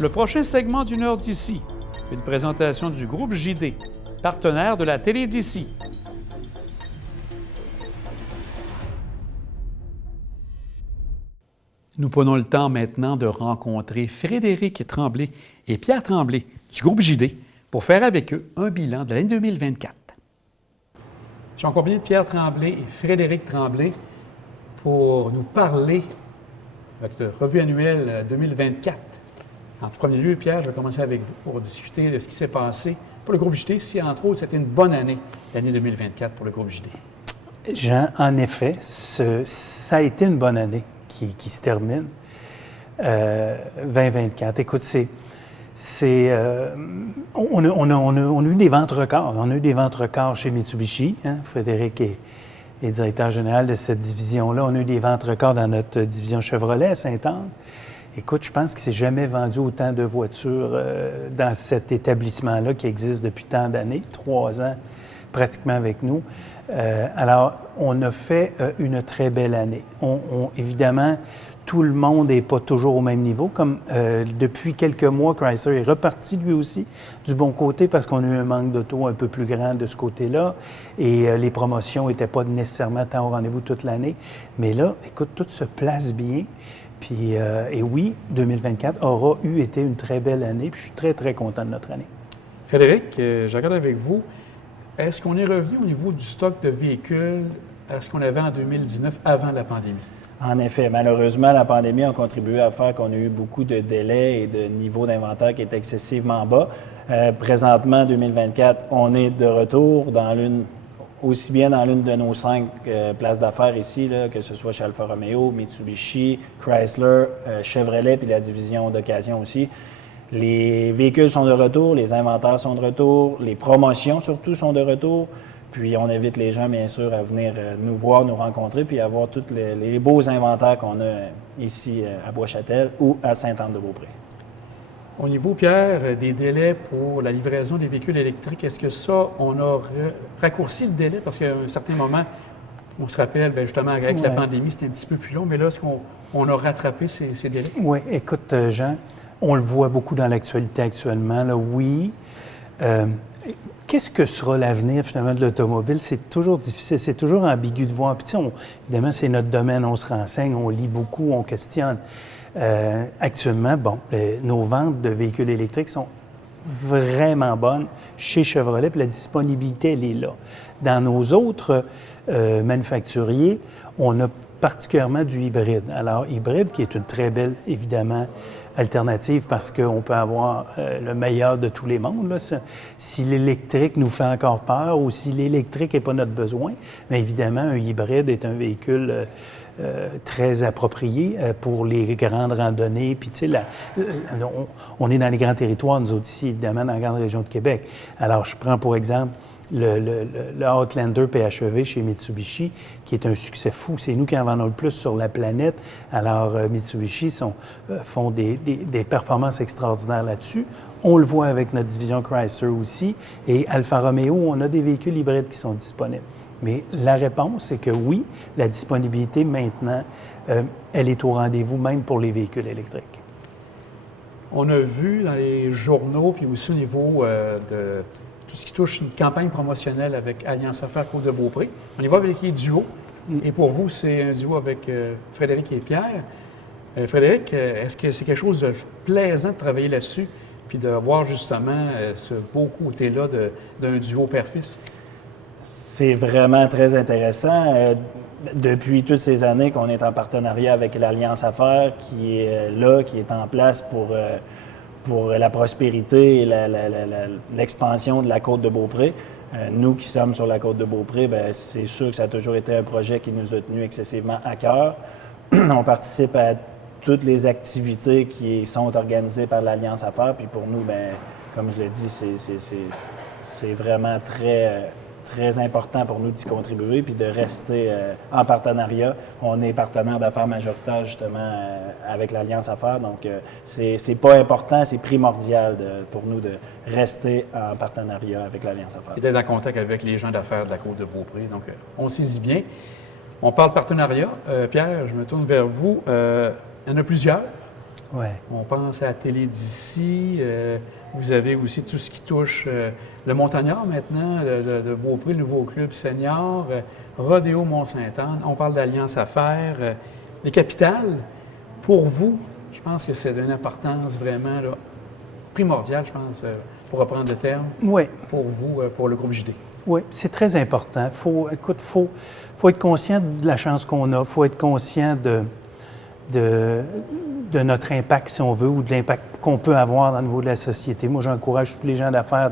Le prochain segment d'une heure d'ici, une présentation du groupe JD, partenaire de la télé d'ici. Nous prenons le temps maintenant de rencontrer Frédéric Tremblay et Pierre Tremblay du groupe JD pour faire avec eux un bilan de l'année 2024. Je suis en compagnie de Pierre Tremblay et Frédéric Tremblay pour nous parler de la revue annuelle 2024. En tout premier lieu, Pierre, je vais commencer avec vous pour discuter de ce qui s'est passé pour le groupe JD. Si, entre autres, c'était une bonne année, l'année 2024 pour le groupe JD. Jean, en effet, ça a été une bonne année qui se termine, 2024. Écoute, on a eu des ventes records. On a eu des ventes records chez Mitsubishi. Hein? Frédéric est directeur général de cette division-là. On a eu des ventes records dans notre division Chevrolet à Sainte-Anne. Écoute, je pense qu'il ne s'est jamais vendu autant de voitures dans cet établissement-là qui existe depuis tant d'années, 3 ans pratiquement avec nous. Alors, on a fait une très belle année. Évidemment, tout le monde n'est pas toujours au même niveau. Comme depuis quelques mois, Chrysler est reparti lui aussi du bon côté parce qu'on a eu un manque d'auto un peu plus grand de ce côté-là et les promotions n'étaient pas nécessairement tant au rendez-vous toute l'année. Mais là, écoute, tout se place bien. Puis, et oui, 2024 aura été une très belle année. Puis je suis très, très content de notre année. Frédéric, je regarde avec vous. Est-ce qu'on est revenu au niveau du stock de véhicules à ce qu'on avait en 2019 avant la pandémie? En effet, malheureusement, la pandémie a contribué à faire qu'on a eu beaucoup de délais et de niveaux d'inventaire qui étaient excessivement bas. Présentement, 2024, on est de retour aussi bien dans l'une de nos 5 places d'affaires ici, là, que ce soit chez Alfa Romeo, Mitsubishi, Chrysler, Chevrolet, puis la division d'occasion aussi. Les véhicules sont de retour, les inventaires sont de retour, les promotions surtout sont de retour. Puis on invite les gens, bien sûr, à venir nous voir, nous rencontrer, puis avoir tous les beaux inventaires qu'on a ici à Bois-Châtel ou à Sainte-Anne-de-Beaupré. Au niveau, Pierre, des délais pour la livraison des véhicules électriques, est-ce que ça, on a raccourci le délai? Parce qu'à un certain moment, on se rappelle, bien justement, avec la pandémie, c'était un petit peu plus long, mais là, est-ce qu'on a rattrapé ces délais? Oui, écoute, Jean, on le voit beaucoup dans l'actualité actuellement, là, oui. Qu'est-ce que sera l'avenir, finalement, de l'automobile? C'est toujours difficile, c'est toujours ambigu de voir. Puis, tu sais, évidemment, c'est notre domaine, on se renseigne, on lit beaucoup, on questionne. Actuellement, nos ventes de véhicules électriques sont vraiment bonnes chez Chevrolet, puis la disponibilité, elle est là. Dans nos autres manufacturiers, on a particulièrement du hybride. Alors, hybride, qui est une très belle, évidemment, alternative parce qu'on peut avoir le meilleur de tous les mondes. Là. Si l'électrique nous fait encore peur ou si l'électrique n'est pas notre besoin, bien évidemment, un hybride est un véhicule très approprié pour les grandes randonnées. Puis, tu sais, on est dans les grands territoires, nous autres ici, évidemment, dans la grande région de Québec. Alors, je prends pour exemple le Outlander PHEV chez Mitsubishi, qui est un succès fou. C'est nous qui en vendons le plus sur la planète. Alors, Mitsubishi font des performances extraordinaires là-dessus. On le voit avec notre division Chrysler aussi. Et Alfa Romeo, on a des véhicules hybrides qui sont disponibles. Mais la réponse, c'est que oui, la disponibilité maintenant, elle est au rendez-vous, même pour les véhicules électriques. On a vu dans les journaux, puis aussi au niveau de tout ce qui touche une campagne promotionnelle avec Alliance Affaires Côte-de-Beaupré. On y va avec les duos. Et pour vous, c'est un duo avec Frédéric et Pierre. Frédéric, est-ce que c'est quelque chose de plaisant de travailler là-dessus, puis de voir justement ce beau côté-là d'un duo père-fils? C'est vraiment très intéressant. Depuis toutes ces années qu'on est en partenariat avec l'Alliance Affaires, qui est là, qui est en place pour la prospérité et l'expansion de la Côte-de-Beaupré. Nous qui sommes sur la Côte-de-Beaupré, bien, c'est sûr que ça a toujours été un projet qui nous a tenus excessivement à cœur. On participe à toutes les activités qui sont organisées par l'Alliance Affaires. Puis pour nous, bien, comme je l'ai dit, c'est vraiment très important pour nous d'y contribuer puis de rester en partenariat. On est partenaire d'affaires majoritaire, justement, avec l'Alliance Affaires. Donc, c'est pas important, c'est primordial pour nous de rester en partenariat avec l'Alliance Affaires. Et d'être en contact avec les gens d'affaires de la Côte-de-Beaupré. Donc, on saisit bien. On parle partenariat. Pierre, je me tourne vers vous. Il y en a plusieurs. Ouais. On pense à la télé d'ici. Vous avez aussi tout ce qui touche le Montagnard maintenant, de Beaupré, le nouveau club senior, Rodéo Mont-Sainte-Anne. On parle d'Alliance Affaires, les capitales. Pour vous, je pense que c'est d'une importance vraiment là, primordiale, je pense, pour reprendre le terme, Oui. pour vous, pour le groupe JD. Oui, c'est très important. Faut être conscient de la chance qu'on a. Il faut être conscient de notre impact, si on veut, ou de l'impact qu'on peut avoir dans le niveau de la société. Moi, j'encourage tous les gens d'affaires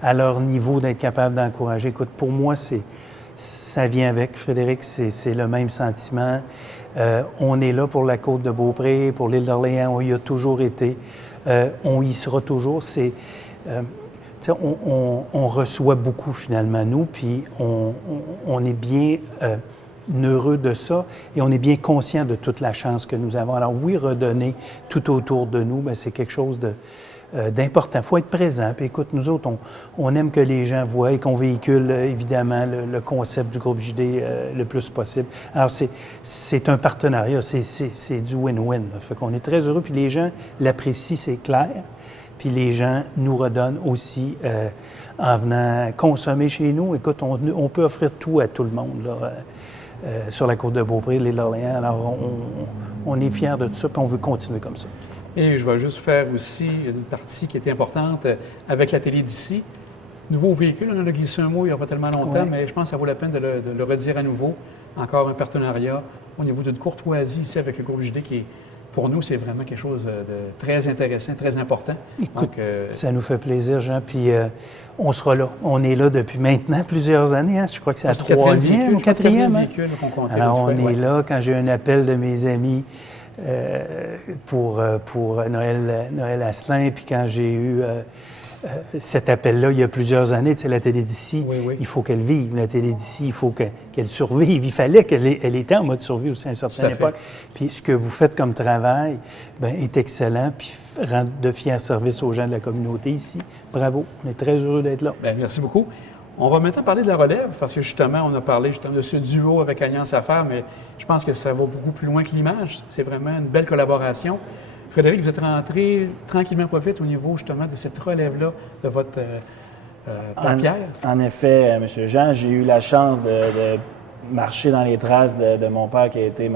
à leur niveau d'être capable d'encourager. Écoute, pour moi, ça vient avec. Frédéric, c'est le même sentiment. On est là pour la côte de Beaupré, pour l'île d'Orléans. On y a toujours été. On y sera toujours. On reçoit beaucoup, finalement, nous, puis on est bien heureux de ça et on est bien conscient de toute la chance que nous avons. Alors oui, redonner tout autour de nous, bien, c'est quelque chose d'important. Il faut être présent. Puis écoute, nous autres, on aime que les gens voient et qu'on véhicule, évidemment, le concept du groupe JD le plus possible. Alors, c'est un partenariat, c'est du win-win. Fait qu'on est très heureux, puis les gens l'apprécient, c'est clair. Puis les gens nous redonnent aussi en venant consommer chez nous. Écoute, on peut offrir tout à tout le monde là, sur la côte de Beaupré, l'île d'Orléans. Alors, on est fiers de tout ça, puis on veut continuer comme ça. Et je vais juste faire aussi une partie qui était importante avec la télé d'ici. Nouveau véhicule, on en a glissé un mot il n'y a pas tellement longtemps, mais je pense que ça vaut la peine de le redire à nouveau. Encore un partenariat au niveau d'une courtoisie ici avec le groupe JD qui est, pour nous, c'est vraiment quelque chose de très intéressant, très important. Écoute, ça nous fait plaisir, Jean, puis on sera là. On est là depuis maintenant plusieurs années. Hein? Je crois que c'est la troisième ou quatrième. Alors, on est là. Quand j'ai un appel de mes amis pour Noël Asselin, puis quand j'ai eu cet appel-là il y a plusieurs années, tu sais, la télé d'ici, il faut qu'elle vive. La télé d'ici, il faut qu'elle survive. Il fallait elle était en mode survie aussi à une certaine époque. Puis ce que vous faites comme travail est excellent, puis rend de fiers services aux gens de la communauté ici. Bravo, on est très heureux d'être là. Bien, merci beaucoup. On va maintenant parler de la relève, parce que justement, on a parlé justement de ce duo avec Alliance Affaires, mais je pense que ça va beaucoup plus loin que l'image. C'est vraiment une belle collaboration. Frédéric, vous êtes rentré tranquillement pas vite au niveau justement de cette relève-là de votre Pierre. En effet, M. Jean, j'ai eu la chance de marcher dans les traces de mon père qui a été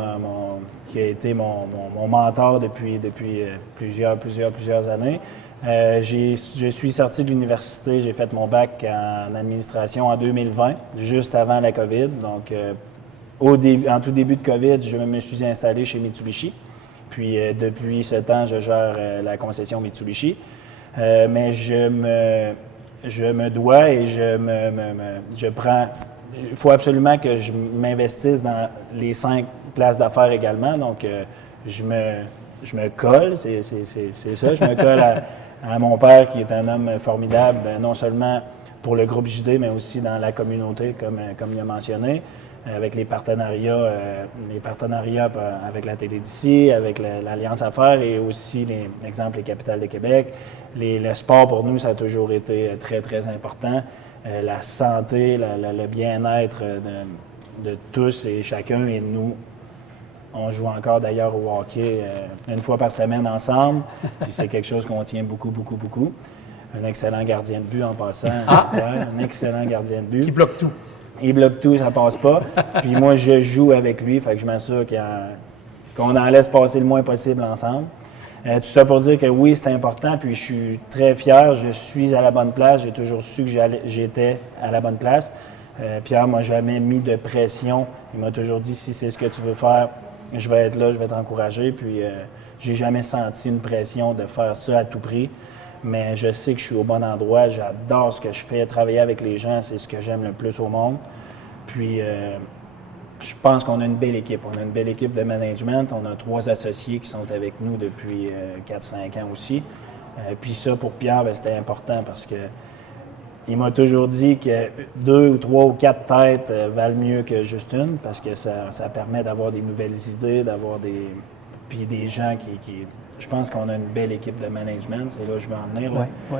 mon mentor depuis plusieurs années. Je suis sorti de l'université, j'ai fait mon bac en administration en 2020, juste avant la COVID. Donc, en tout début de COVID, je me suis installé chez Mitsubishi. Puis, depuis ce temps, je gère la concession Mitsubishi. Mais je me dois et je prends... Il faut absolument que je m'investisse dans les 5 places d'affaires également. Donc, je me colle, c'est ça. Je me colle à mon père, qui est un homme formidable, non seulement pour le groupe JD, mais aussi dans la communauté, comme il a mentionné, avec les partenariats avec la télé d'ici, avec l'Alliance Affaires et aussi, exemple, les Capitales de Québec. Le sport, pour nous, ça a toujours été très, très important. La santé, le bien-être de tous et chacun, et nous, on joue encore d'ailleurs au hockey une fois par semaine ensemble, puis c'est quelque chose qu'on tient beaucoup, beaucoup, beaucoup. Un excellent gardien de but en passant. Un excellent gardien de but. Qui bloque tout. Il bloque tout, ça passe pas. Puis moi, je joue avec lui, fait que je m'assure qu'on en laisse passer le moins possible ensemble. Tout ça pour dire que oui, c'est important, puis je suis très fier, je suis à la bonne place, j'ai toujours su que j'étais à la bonne place. Pierre m'a jamais mis de pression, il m'a toujours dit si c'est ce que tu veux faire, je vais être là, je vais t'encourager, puis j'ai jamais senti une pression de faire ça à tout prix. Mais je sais que je suis au bon endroit, j'adore ce que je fais, travailler avec les gens, c'est ce que j'aime le plus au monde. Puis, je pense qu'on a une belle équipe. On a une belle équipe de management. On a 3 associés qui sont avec nous depuis 4-5 ans aussi. Puis ça, pour Pierre, c'était important parce que il m'a toujours dit que 2 ou 3 ou 4 têtes valent mieux que juste une parce que ça permet d'avoir des nouvelles idées, puis des gens qui je pense qu'on a une belle équipe de management, c'est là que je veux en venir. Oui.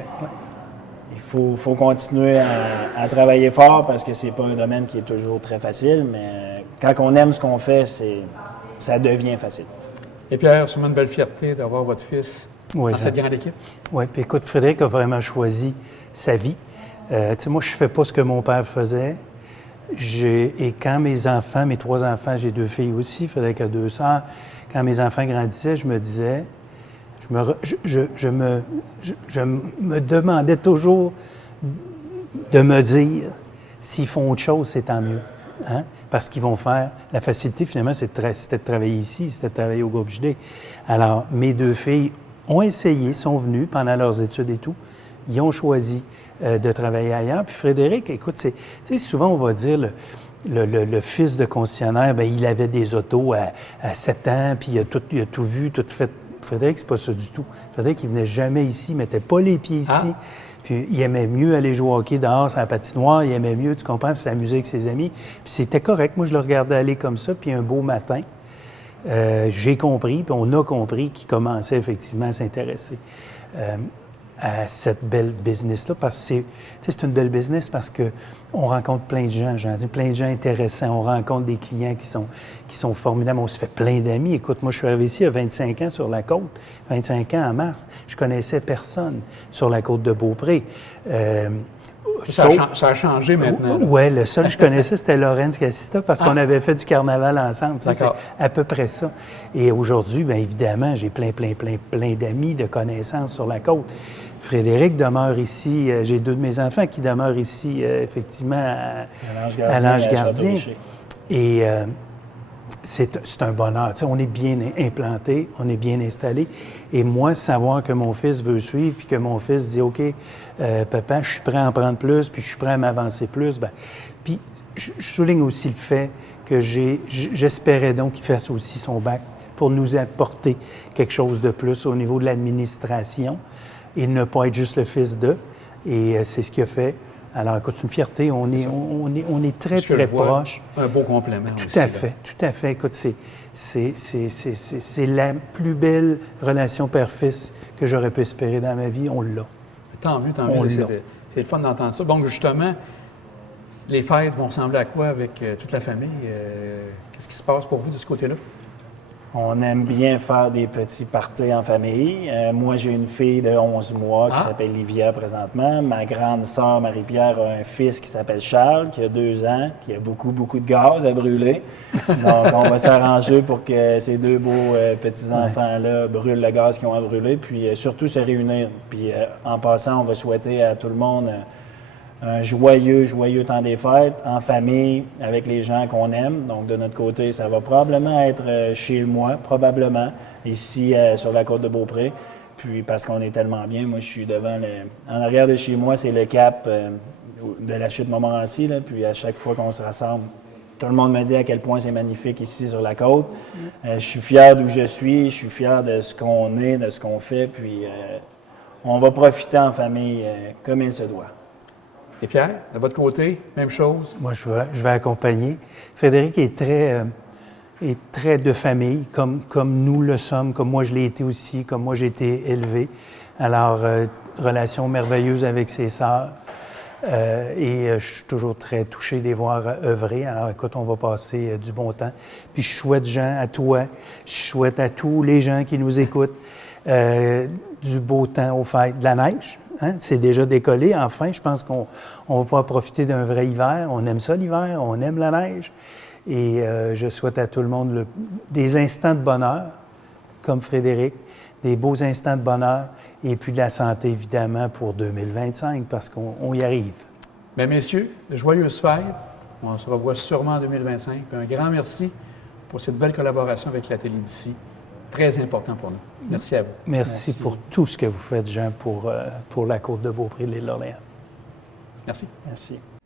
Il faut continuer à travailler fort parce que c'est pas un domaine qui est toujours très facile, mais quand on aime ce qu'on fait, ça devient facile. Et Pierre, sûrement une belle fierté d'avoir votre fils Oui, dans cette grande équipe. Oui, puis écoute, Frédéric a vraiment choisi sa vie. Tu sais, moi, je ne fais pas ce que mon père faisait. Et quand mes enfants, mes 3 enfants, j'ai 2 filles aussi, Frédéric a 2 sœurs, quand mes enfants grandissaient, je me disais, je me demandais toujours de me dire, s'ils font autre chose, c'est tant mieux. Hein? Parce qu'ils vont faire... La facilité, finalement, c'était de travailler ici, c'était de travailler au groupe JD. Alors, mes 2 filles ont essayé, sont venues pendant leurs études et tout. Ils ont choisi de travailler ailleurs. Puis Frédéric, écoute, tu sais, souvent on va dire le fils de concessionnaire, bien, il avait des autos à 7 ans, puis il a tout vu, tout fait. Frédéric, c'est pas ça du tout. Frédéric, il venait jamais ici, il mettait pas les pieds ici. Ah. Puis il aimait mieux aller jouer au hockey dehors sur la patinoire, il aimait mieux, tu comprends, s'amuser avec ses amis. Puis c'était correct. Moi, je le regardais aller comme ça, puis un beau matin, j'ai compris, puis on a compris qu'il commençait effectivement à s'intéresser à cette belle business-là, parce que c'est une belle business parce qu'on rencontre plein de gens, plein de gens intéressants, on rencontre des clients qui sont formidables, on se fait plein d'amis. Écoute, moi, je suis arrivé ici à 25 ans sur la côte, 25 ans en mars, je connaissais personne sur la côte de Beaupré. Ça a changé maintenant. Oui, le seul que je connaissais, c'était Laurence Cassista, parce qu'on avait fait du carnaval ensemble. C'est à peu près ça. Et aujourd'hui, bien évidemment, j'ai plein d'amis, de connaissances sur la côte. Frédéric demeure ici. J'ai 2 de mes enfants qui demeurent ici, effectivement, à l'Ange Gardien. Et c'est un bonheur. Tu sais, on est bien implanté, on est bien installé. Et moi, savoir que mon fils veut suivre, puis que mon fils dit « OK, papa, je suis prêt à en prendre plus, puis je suis prêt à m'avancer plus. » Bien, puis je souligne aussi le fait que j'espérais donc qu'il fasse aussi son bac pour nous apporter quelque chose de plus au niveau de l'administration et ne pas être juste le fils d'eux. Et c'est ce qu'il a fait. Alors, écoute, c'est une fierté. On est très proches. Un beau complément tout aussi. Tout à fait. Écoute, c'est la plus belle relation père-fils que j'aurais pu espérer dans ma vie. On l'a. Tant mieux. C'est le fun d'entendre ça. Donc, justement, les fêtes vont ressembler à quoi avec toute la famille? Qu'est-ce qui se passe pour vous de ce côté-là? On aime bien faire des petits parties en famille. Moi, j'ai une fille de 11 mois qui s'appelle Livia présentement. Ma grande sœur Marie-Pierre a un fils qui s'appelle Charles, qui a 2 ans, qui a beaucoup de gaz à brûler. Donc, on va s'arranger pour que ces 2 beaux petits-enfants-là brûlent le gaz qu'ils ont à brûler, puis surtout se réunir. Puis en passant, on va souhaiter à tout le monde un joyeux temps des fêtes, en famille, avec les gens qu'on aime. Donc, de notre côté, ça va probablement être chez moi, ici sur la côte de Beaupré. Puis, parce qu'on est tellement bien, moi, je suis en arrière de chez moi, c'est le cap de la chute Montmorency. Là. Puis, à chaque fois qu'on se rassemble, tout le monde me dit à quel point c'est magnifique ici sur la côte. Je suis fier d'où je suis fier de ce qu'on est, de ce qu'on fait. Puis, on va profiter en famille comme il se doit. Et Pierre, de votre côté, même chose? Moi, je vais accompagner. Frédéric est très de famille, comme nous le sommes, comme moi je l'ai été aussi, comme moi j'ai été élevé. Alors, relation merveilleuse avec ses sœurs. Et je suis toujours très touché de les voir œuvrer. Alors, écoute, on va passer du bon temps. Puis je souhaite, Jean, à toi, je souhaite à tous les gens qui nous écoutent du beau temps aux fêtes, de la neige. Hein? C'est déjà décollé. Enfin, je pense qu'on va pouvoir profiter d'un vrai hiver. On aime ça, l'hiver. On aime la neige. Et je souhaite à tout le monde des instants de bonheur, comme Frédéric, des beaux instants de bonheur, et puis de la santé, évidemment, pour 2025, parce qu'on y arrive. Bien, messieurs, de joyeuses fêtes. On se revoit sûrement en 2025. Puis un grand merci pour cette belle collaboration avec la télé d'ici. Très important pour nous. Merci à vous. Merci pour tout ce que vous faites, Jean, pour la côte de Beaupré et l'île d'Orléans. Merci. Merci.